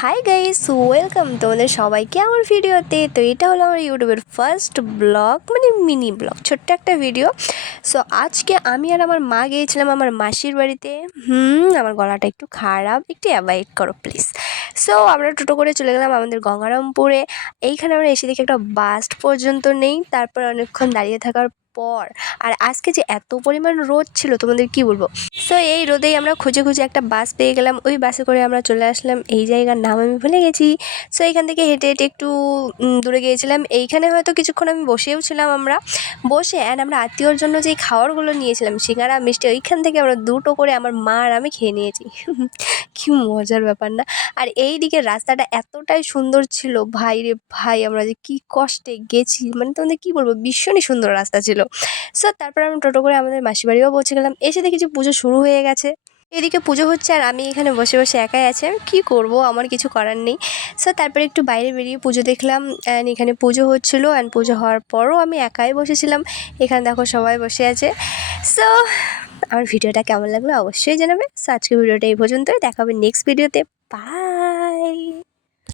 Hi guys, welcome তোমাদের সবাইকে আমার ভিডিওতে। তো এটা হলো আমার ইউটিউবের ফার্স্ট ব্লগ, মানে মিনি ব্লগ, ছোট্ট একটা ভিডিও। সো আজকে আমি আর আমার মা গিয়েছিলাম আমার মাসির বাড়িতে। আমার গলাটা একটু খারাপ, একটু অ্যাভয়েড করো প্লিজ। সো আমরা টোটো করে চলে গেলাম আমাদের গঙ্গারামপুরে। এইখানে আমরা এসে দেখি একটা বাস পর্যন্ত নেই। তারপর অনেকক্ষণ দাঁড়িয়ে থাকার পর, আর আজকে যে এত পরিমাণ রোদ ছিল তোমাদের কি বলবো। সো এই রোদেই আমরা খুঁজে খুঁজে একটা বাস পেয়ে গেলাম। ওই বাসে করে আমরা চলে আসলাম, এই জায়গার নাম আমি ভুলে গেছি। সো এইখান থেকে হেঁটে হেঁটে একটু দূরে গিয়েছিলাম। এইখানে হয়তো কিছুক্ষণ আমি বসেও ছিলাম। আমরা বসে আমরা আত্মীয়র জন্য যেই খাবারগুলো নিয়েছিলাম, সিঙ্গারা মিষ্টি, ওইখান থেকে আমরা দুটো করে আমার মা আর আমি খেয়ে নিয়েছি। কি মজার ব্যাপার না? আর এই দিকের রাস্তাটা এতটাই সুন্দর ছিল, ভাই রে ভাই, আমরা যে কি কষ্টে গেছি, মানে তোমাদের কি বলবো, ভীষণই সুন্দর রাস্তা ছিল। সো তারপর আমি টোটো করে আমাদের মাসির বাড়িও পৌঁছে গেলাম। এসে দেখি যে পুজো শুরু হয়ে গেছে। এদিকে পুজো হচ্ছে আর আমি এখানে বসে বসে একাই আছি। আমি কী করবো, আমার কিছু করার নেই। সো তারপরে একটু বাইরে বেরিয়ে পুজো দেখলাম। অ্যান্ড এখানে পুজো হচ্ছিলো, অ্যান্ড পুজো হওয়ার পরও আমি একাই বসেছিলাম। এখানে দেখো সবাই বসে আছে। সো আমার ভিডিওটা কেমন লাগলো অবশ্যই জানাবে। সো আজকে ভিডিওটা এই পর্যন্তই, দেখা হবে নেক্সট ভিডিওতে। বাই।